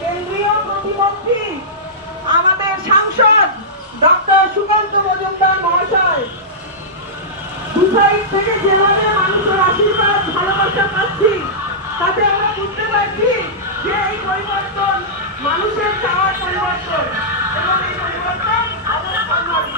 কেন্দ্রীয় প্রতিমন্ত্রী আমাদের সাংসদ ডক্টর সুকান্ত মজুমদার মহাশয় দুসাইড থেকে যেভাবে মানুষের আশীর্বাদ ভালোবাসা পাচ্ছি তাতে আমরা বুঝতে পারছি যে এই পরিবর্তন মানুষের চাওয়ার পরিবর্তন এবং এই পরিবর্তন আমাদের সম্মানী।